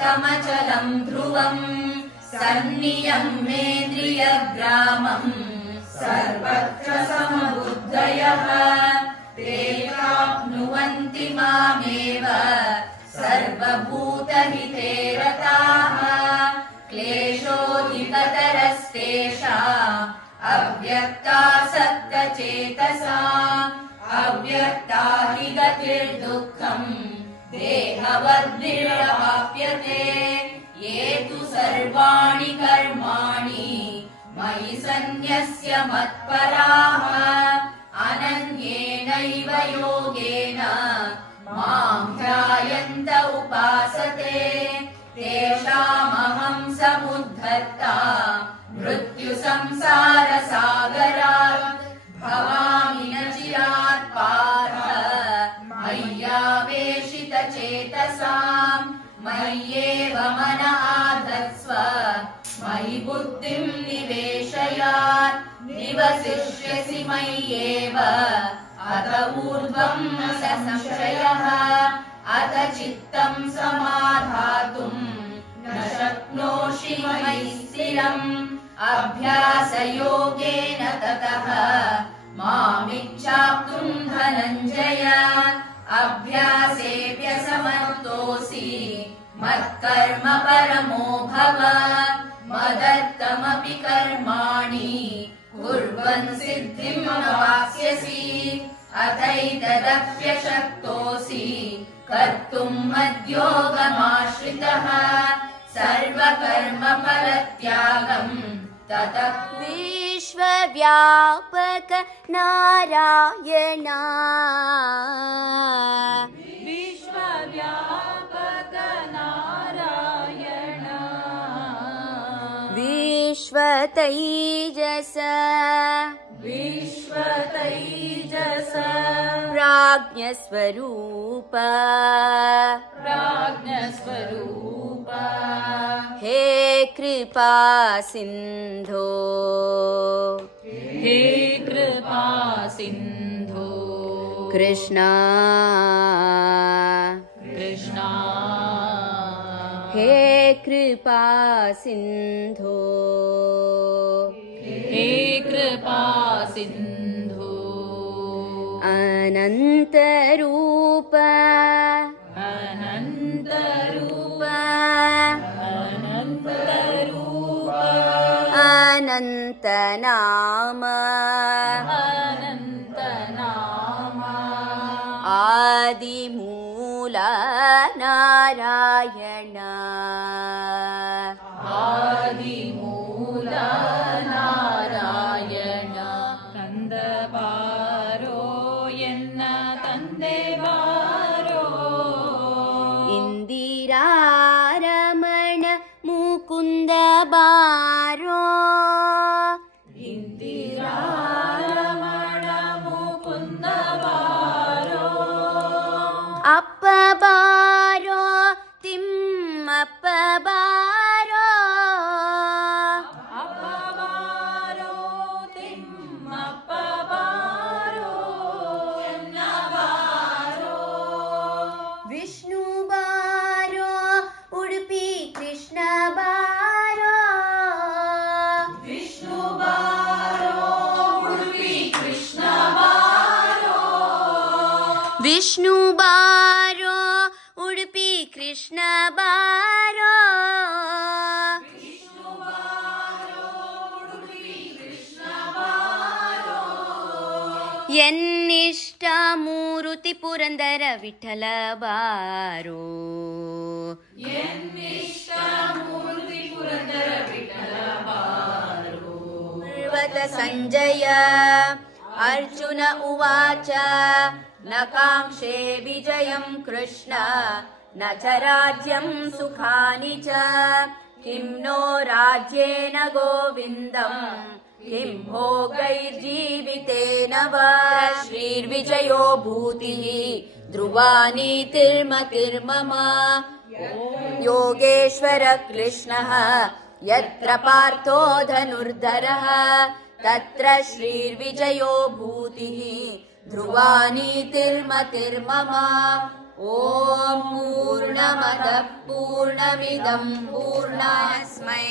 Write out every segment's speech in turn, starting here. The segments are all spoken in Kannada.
तमचलम् ध्रुवम् सन्नियम्येन्द्रियग्रामम् सर्वत्र समबुद्धयः ते प्राप्नुवन्ति मामेव सर्वभूतहिते रताः क्लेशोऽधिकतरस्तेषाम् अव्यक्तासक्तचेतसाम् अव्यक्ता हि गतिर्दुःखम् देहवद्भिरवाप्यते ये तु सर्वाणि कर्माणि मयि सन्न्यस्य मत्पराः अनन्येनैव योगेन माम् ध्यायन्त उपासते तेषामहम् समुद्धर्ता मृत्युसंसारसागरात् भवामि न चिरात् पार्थ मय्यावेशितचेतसाम् मय्येव मन आधत्स्व मयि बुद्धिम् निवेशयात् निवसिष्यसि मय्येव अत ऊर्ध्वम् न संशयः अत चित्तम् समाधातुम् न शक्नोषि मयि स्थिरम् अभ्यासयोगेन ततः मामिच्छाप्तुम् धनञ्जय अभ्यासेऽप्यसमर्थोऽसि मत्कर्म परमो भव मदर्थमपि कर्माणि कुर्वन् सिद्धिम् अवाप्स्यसि अथैतदप्यशक्तोऽसि कर्तुम् मद्योगमाश्रितः सर्वकर्मफलत्यागम् ततः विश्वव्यापक नारायण विश्वव्यापक नारायण विश्वतैजस विश्वतैजस प्राज्ञस्वरूप प्राज्ञस्वरूप हे कृपा सिन्धो हे कृपा सिन्धो कृष्णा कृष्णा हे कृपा सिन्धो हे कृपा सिन्धो अनन्तरूप अनन्तरूप अनन्तरूप अनन्तनाम अनन्तनाम आदिमूल नारायण आदिमूल नारायण कंदबारो एन्न तंदे बारो इंदिरारमण मुकुंद बारो इंदिरारमण मुकुंद बारो अप्प बारो तिम्मप्प बारो अप्प बारो तिम्मप्प बारो एन्न बारो विष्णु बारो उडुपी कृष्ण बारो विष्णु बारो उडुपी कृष्ण बारो विष्णु बारो उडुपी कृष्ण बारो विष्णु बारो उडुपी कृष्ण बारो ಎನ್ನಿಷ್ಟ ಮೂರುತಿ ಪುರಂದರ ವಿಠಲ ಬಾರೋ ಎನ್ನಿಷ್ಟ ಮೂರ್ತಿ ಪುರಂದರ ವಿಠಲ ಬಾರೋ ಪರ್ವತ ಸಂಜಯ ಅರ್ಜುನ ಉವಾಚ ನ ಕಾಂಕ್ಷೆ ವಿಜಯಂ ಕೃಷ್ಣ ನ ಚ ರಾಜ್ಯಂ ಸುಖಾನಿ ಚ ಕಿಂ ನೋ ರಾಜ್ಯೇನ ಗೋವಿಂದಂ किं भोगैर्जीवितेन वा श्रीर्विजयो भूतिः ध्रुवा नीतिर्मतिर्मम योगेश्वर कृष्णः यत्र पार्थो धनुर्धरः तत्र श्रीर्विजयो भूतिः ध्रुवा नीतिर्मतिर्मम ಓಂ ಪೂರ್ಣಮದಃ ಪೂರ್ಣಮಿದಂ ಪೂರ್ಣಸ್ಮೈ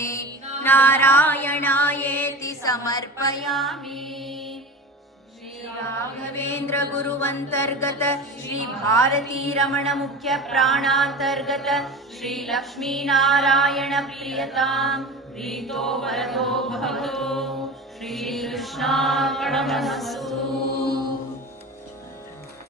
ನಾರಾಯಣಾಯೇತಿ ಸಮರ್ಪಯಾಮಿ. ಶ್ರೀ ರಾಘವೇಂದ್ರ ಗುರುವಂತರ್ಗತ ಶ್ರೀ ಭಾರತೀ ರಮಣ ಮುಖ್ಯ ಪ್ರಾಣಾಂತರ್ಗತ ಶ್ರೀ ಲಕ್ಷ್ಮೀನಾರಾಯಣ ಪ್ರಿಯತಾಂ ಪ್ರೀತೋ ವರದೋ ಭವತು. ಶ್ರೀ ಕೃಷ್ಣಾರ್ಪಣಮಸ್ತು.